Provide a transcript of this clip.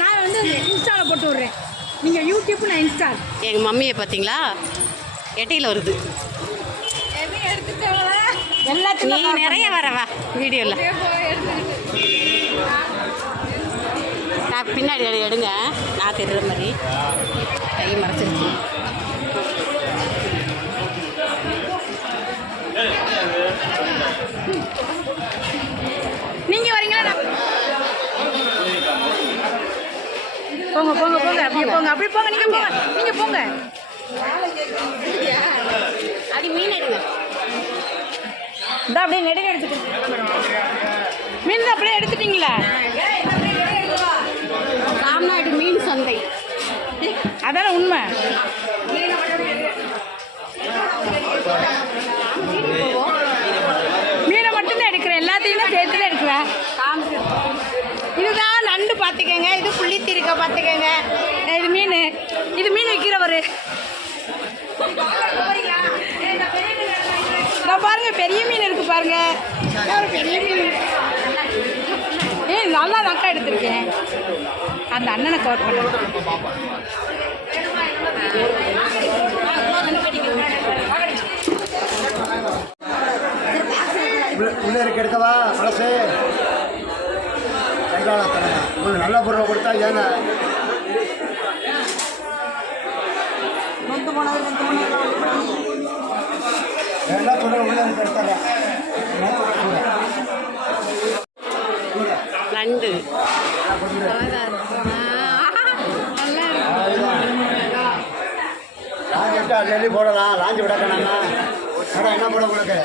நான் வந்து இன்ஸ்டாவில் போட்டு விட்றேன். நீங்கள் யூடியூப், நான் இன்ஸ்டா. எங்கள் மம்மியை பார்த்தீங்களா எட்டையில் வருது. நீ நிறைய வரவா வீடியோவில். நான் பின்னாடி எடுங்க, நான் தெரிகிற மாதிரி கை மறைச்சிருச்சு. நீங்கள் வரீங்களா? போங்க போங்க போங்க, அப்படியே போங்க, அப்படியே போங்க. நீங்கள் போங்க, நீங்கள் போங்க. அப்படி மீன் எடுங்க. இந்த அப்படியே நெடுங்க எடுத்துட்டு மீன் அப்படியே எடுத்துட்டீங்களா? ராம்நாடு மீன் சந்தை அதான உண்மை. மீனை மட்டும்தான் எடுக்கிறேன், எல்லாத்தையும் தான் சேர்த்துதான் எடுக்கிறேன். இதுதான் நண்டு பார்த்துக்கங்க, இது புள்ளித்திருக்க பார்த்துக்கங்க. இது மீன் விற்கிறவர். பாருங்க, பெரிய மீன் இருக்கு பாருங்க. பெரிய மீன் நல்லா நக்கா எடுத்திருக்கேன். அந்த அண்ணனை கவர் பண்ண உள்ளே இருக்க எடுக்கவா மனசு கைகால தரங்க. உங்களுக்கு நல்ல பொருளை கொடுத்தா ஏங்க என்ன சொல்ல உள்ள இருக்க எடுத்தாங்க. நண்டு லாஞ்சி விட்டா டெல்லி போடலாம். லாஞ்சி விடக்கணா என்ன போட உங்களுக்கு